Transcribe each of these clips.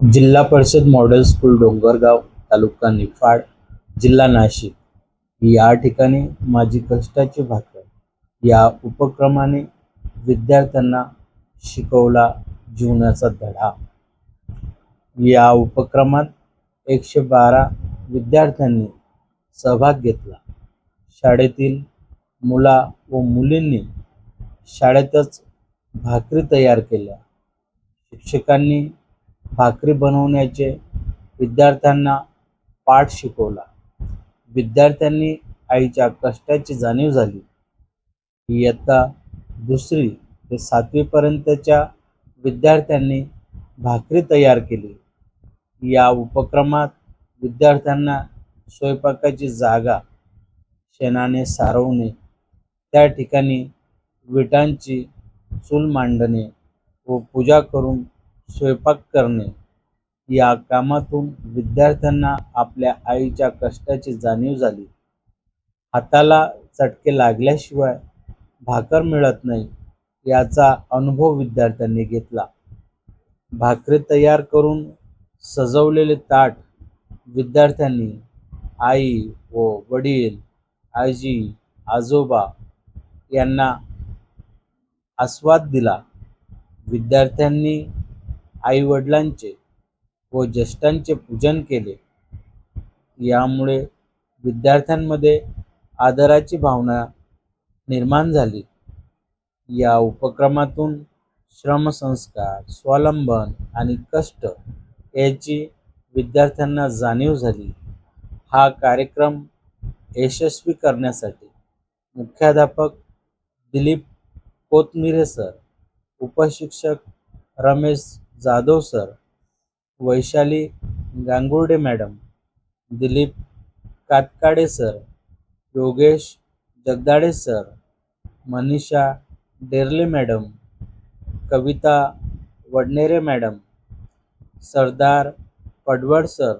जिल्हा परिषद model school Dongargaon, तालुका निफाड, जिल्हा नाशिक या ठिकाणी माझी कष्टाची भाकर या उपक्रमाने विद्यार्थ्यांना शिकवला जीवनाचा धडा. या उपक्रमात 112 विद्यार्थ्यांनी सहभाग घेतला. शाळेतील मुला व मुलींनी शाळेतच भाकरी तयार केल्या. शिक्षकांनी भाकरी बनवण्याचे विद्यार्थ्यांना पाठ शिकवला. विद्यार्थ्यांनी आईच्या कष्टाची जाणीव झाली. इयत्ता 2री ते 7वी पर्यंतच्या विद्यार्थ्यांनी भाकरी तयार केली. या उपक्रमात विद्यार्थ्यांना स्वयंपाकाची जागा शेणाने सारवणे, त्या ठिकाणी विटांची चूल मांडणे व पूजा करून स्वयंपाक करणे या कामातून विद्यार्थ्यांना आपल्या आईच्या कष्टाची जाणीव झाली. हाताला चटके लागल्याशिवाय भाकर मिळत नाही याचा अनुभव विद्यार्थ्यांनी घेतला. भाकरी तयार करून सजवलेले ताट विद्यार्थ्यांनी आई व वडील, आजी, आजोबा यांना आस्वाद दिला. विद्यार्थ्यांनी आई वडिलांचे व ज्येष्ठांचे पूजन केले. यामुळे विद्यार्थ्यांमध्ये आदराची भावना निर्माण झाली. या उपक्रमातून श्रमसंस्कार, स्वावलंबन आणि कष्ट याची विद्यार्थ्यांना जाणीव झाली. हा कार्यक्रम यशस्वी करण्यासाठी मुख्याध्यापक दिलीप कोथमिरे सर, उपशिक्षक Ramesh Jadhav sir, Vaishali Gangurde madam, Dilip Katkade sir, Yogesh Jagdale sir, Manisha Derle madam, Kavita Wadnere madam, Sardar Padwal sir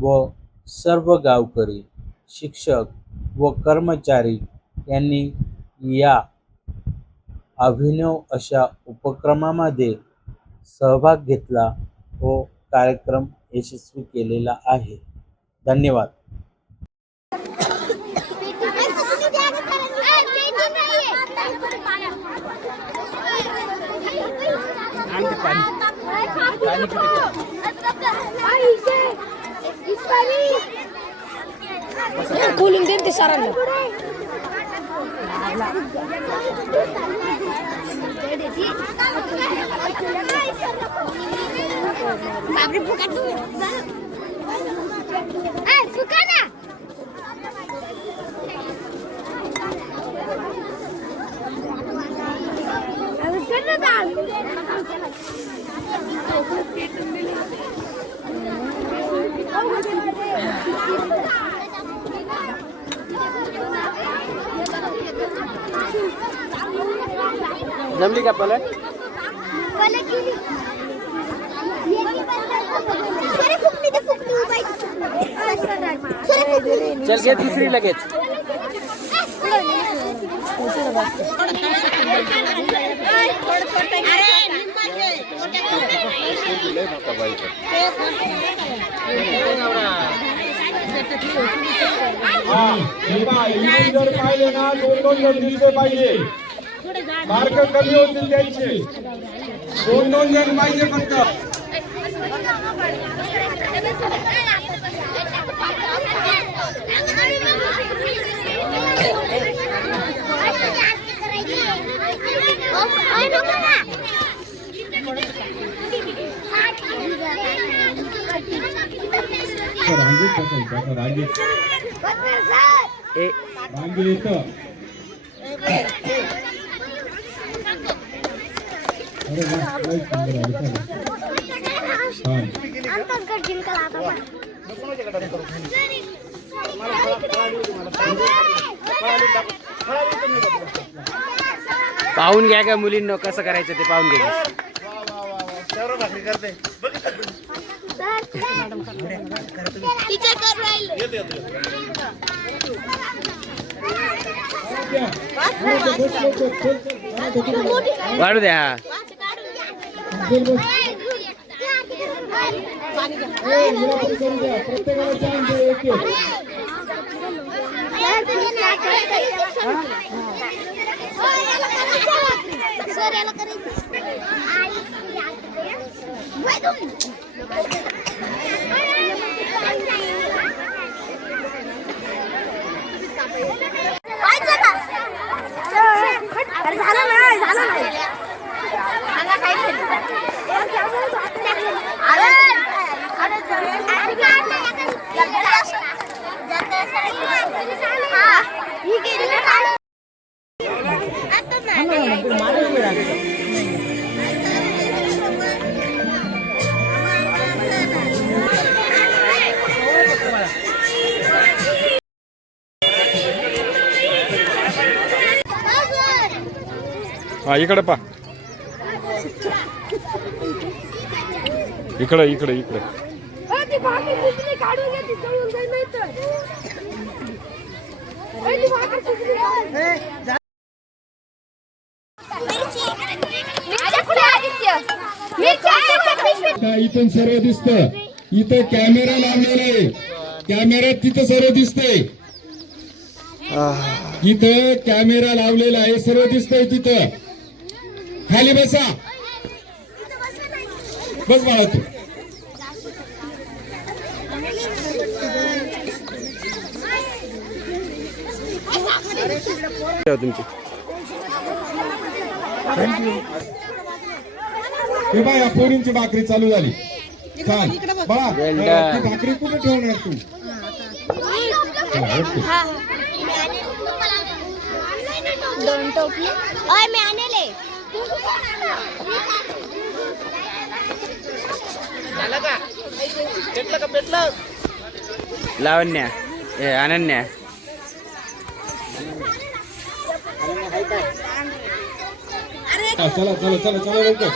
व सर्व गावकरी, शिक्षक व कर्मचारी यांनी या अभिनव अशा उपक्रमामध्ये सहभाग घेतला व कार्यक्रम यशस्वी केलेला आहे. धन्यवाद. खोलून दे ते सरांना. जमली का पलट? चल घे दुसरी लगेच. जर पाहिले ना 2-2 जण दिसले पाहिजे. मार्क कमी होतील त्यांचे. 2-2 जण पाहिजे फक्त. पाहून घ्या का मुलींना कसं करायचं ते पाहून घ्या. वाढू द्या. निराकरण करू द्या. प्रत्येकाला चान्स द्या एक एक. हा इकडे पा इकडे इकडे इकडे इथून सर्व दिसतं. इथं कॅमेरा लावलेला आहे. कॅमेऱ्यात तिथं सर्व दिसतंय. इथं कॅमेरा लावलेला आहे. सर्व दिसतंय तिथं. खाली बसा. बस बाळा तू. तुमची हे बाय पोरींची भाकरी चालू झाली. छान बाळा ती भाकरी कुठे ठेवणार तू? दोन टोपली ओय मी आणले लावण्या अनन्या चला चला चला चला लवकर.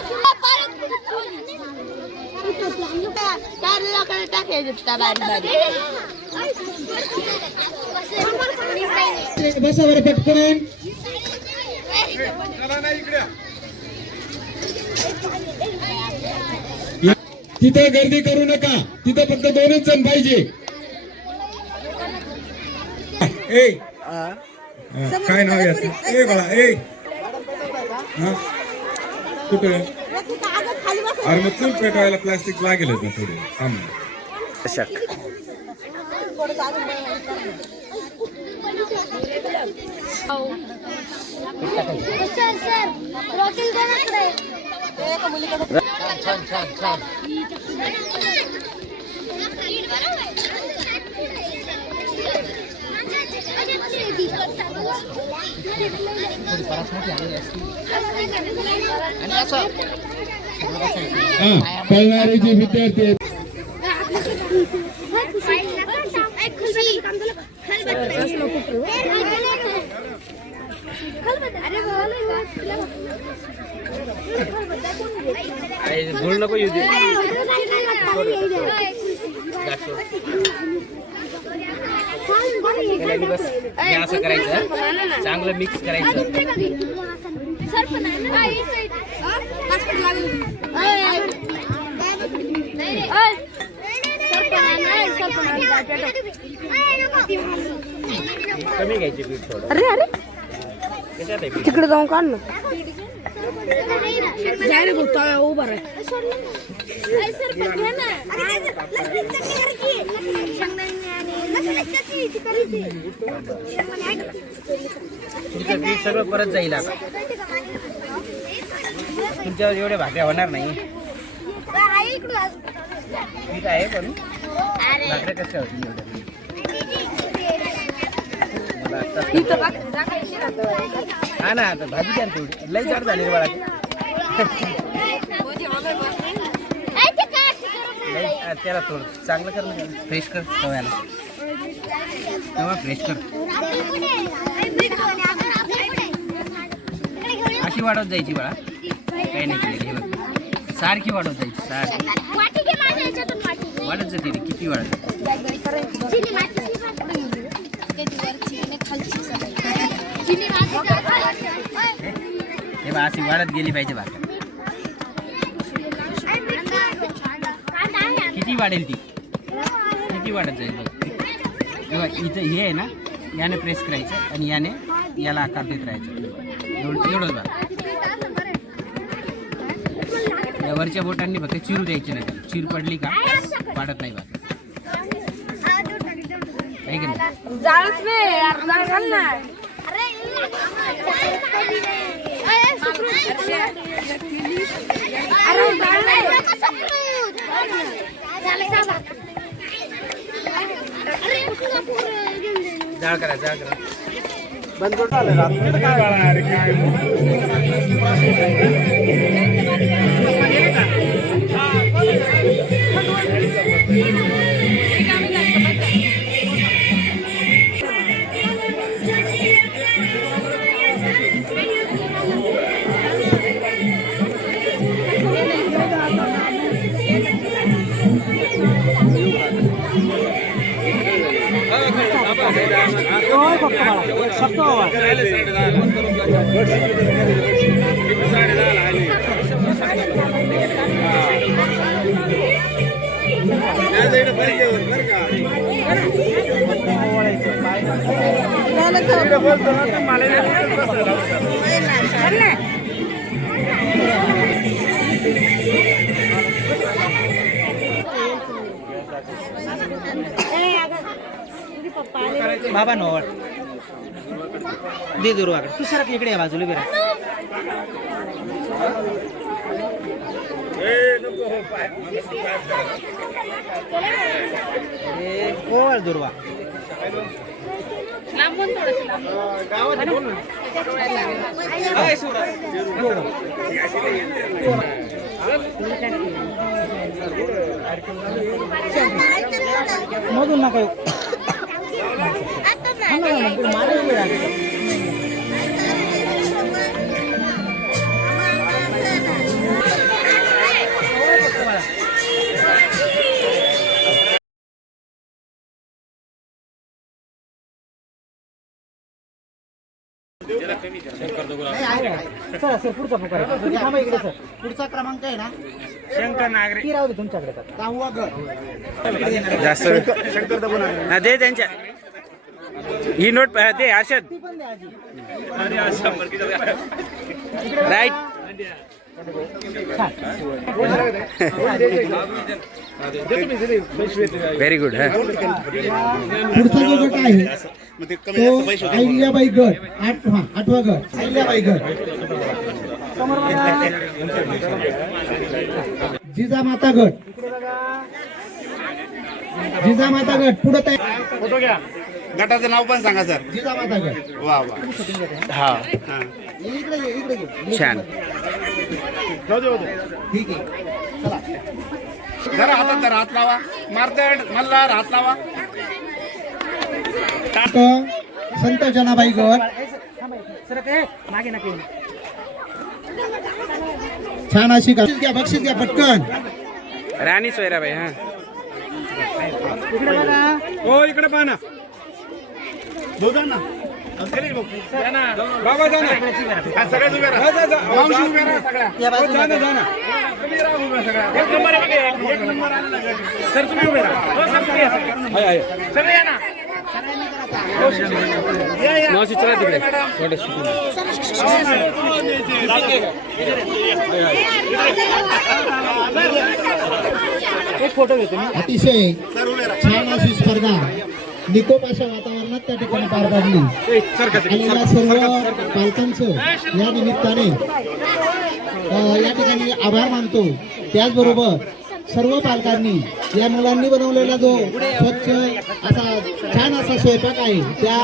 बसा बरं पटकन. तिथं गर्दी करू नका. तिथं फक्त 2च जण पाहिजे. ए काय नाव याचं? ए बाळा ए कुठे? अरे मग चूल पेटवायला प्लास्टिक लागेलच ना थोडे. चषक पळणारे जे विद्यार्थी आहेत धूळ नको येऊ दे. बस हे असं करायचं. चांगलं मिक्स करायचं. कमी घ्यायची पीठ थोडं. अरे अरे कशात आहे पीठ? तिकडे जाऊन काढ ना. जाय रे भाऊ, तळा उभा राह. तुमचं पीठ सगळं परत जाईल आता. तुमच्यावर एवढ्या भाकऱ्या होणार नाही. पीठ आहे पण भाकऱ्या कसं होतील एवढ्या? हा ना आता भाजी द्या थोडी. लई जाड झाली बाळा. त्याला थोडं चांगलं कर ना. फ्रेश कर तव्याला. तवा फ्रेश कर. अशी वाढवत जायची बाळा. काही नाही केलं. हे बघ सारखी वाढवत जायची. सारखी वाढत जाते रे. किती वाढत? हे बघ अशी वाढत गेली पाहिजे भाकर. किती वाढेल ती किती वाढत जाईल बघ. तेव्हा इथं हे आहे ना, याने प्रेस करायचं आणि याने याला आकार देत राहायचं. एवढंच बघ. या वरच्या बोटांनी फक्त चिरू द्यायची नाही त्याला. चिर पडली का वाढत नाही बघ. आहे की नाही? जाळच नाही यार, जाळ घाल ना. जाळ करा, जाळ करा. बाबा नोवड दे दुर्वाकडे. तू सरक इकडे या बाजूला बिरा. ओळ दुर्वा मधून नका येऊ. चला सर पुढचा पुकार. तुम्ही थांबा इकडे सर. पुढचा क्रमांक आहे ना शंकर नागरे. ती राहू दे तुमच्याकडे. जास्त हा, दे त्यांच्या ही नोट दे अर्षद. राईट. Very good. हा पुढचा जो गट आहे तो अहिल्याबाई गट. आठवा गट अहिल्याबाई गट. जिजामाता गट. जिजामाता गट पुढे फोटो घ्या. गटाचं नाव पण सांगा सर. जिजामाता गट. वा वा. हा इकडे घे, इकडे घे. छान. ठीक आहे. चला जरा हातात जरा हात लावा. मारतड मल्हार हात लावा. संत जनाबाई गट. मागे नका येऊ. छान अशी बक्षीस घ्या पटकन. राणी सोयराबाई. हा हो इकडे पाहा ना. बाबा जा ना. सगळ्याच उभे राहा. मावशी उभे राहा सगळ्या. जा ना, जा ना. तुम्ही राहा उभे सगळ्या. एक नंबर आहे बघा. एक नंबर आलेला गट. सर तुम्ही उभे राहा. हो, सर तुम्ही या. सगळे या ना. मावशी चला तिकडे. एक फोटो घेतो मी. अतिशय छान अशी स्पर्धा निकोप अशा वातावरणात त्या ठिकाणी पार पाडली. आलेल्या सर्व पालकांचं या निमित्ताने या ठिकाणी आभार मानतो. त्याचबरोबर सर्व पालकांनी या मुलांनी बनवलेला जो स्वच्छ असा छान असा स्वयंपाक आहे त्या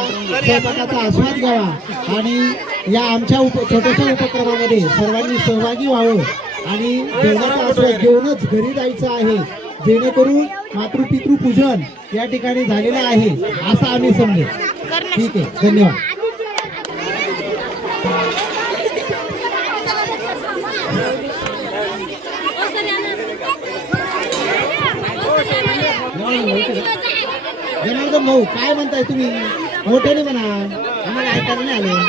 स्वयंपाकाचा आस्वाद घ्यावा आणि या आमच्या छोट्याशा उपक्रमामध्ये सर्वांनी सहभागी व्हावं आणि जेवणाचा आस्वाद घेऊनच घरी जायचं आहे. जेणेकरून मातृपितृ पूजन या ठिकाणी झालेलं आहे असं आम्ही समजू. ठीक आहे. धन्यवाद. जनार्दन भाऊ काय म्हणताय तुम्ही? मोठ्याने म्हणा, आम्हाला ऐकायला नाही आलं.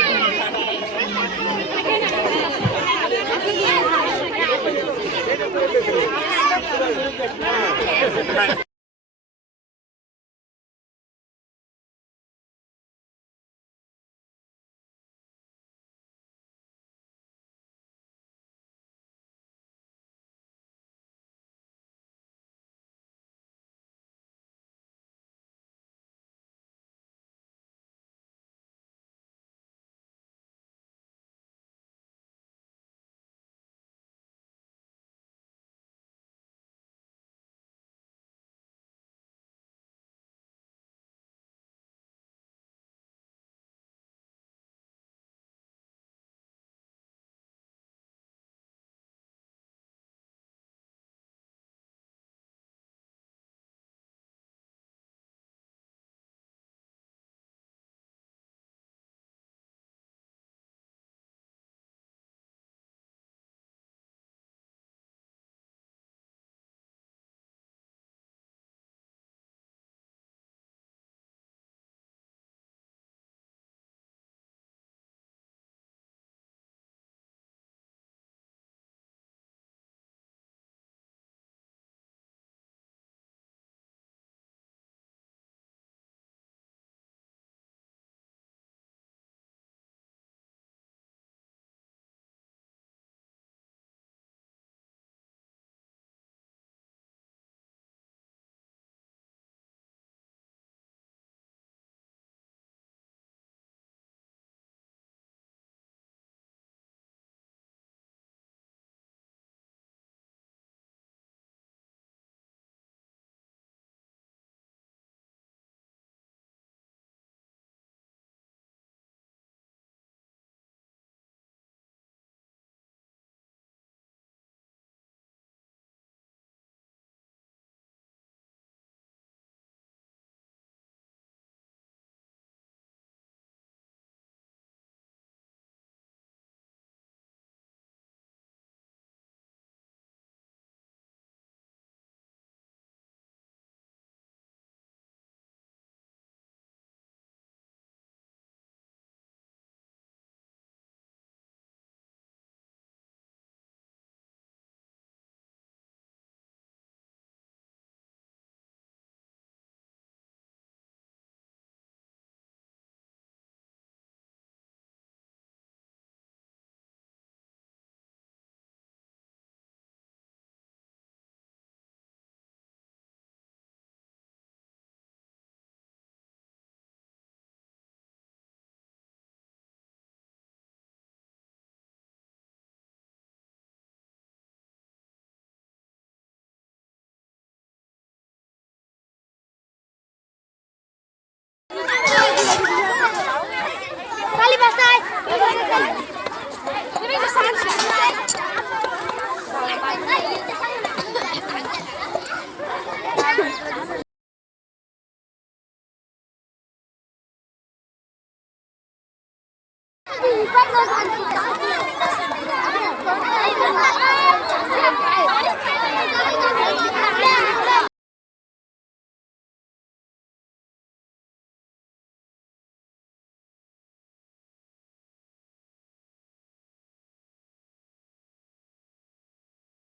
खाली बसाय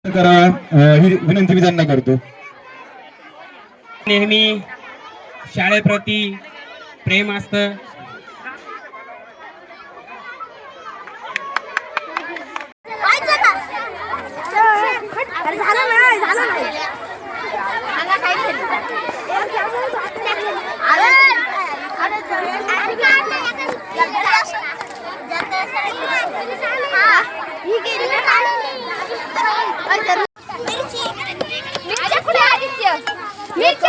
करा ही विनंती मी त्यांना करतो. नेहमी शाळेप्रती प्रेम असतं. मिरची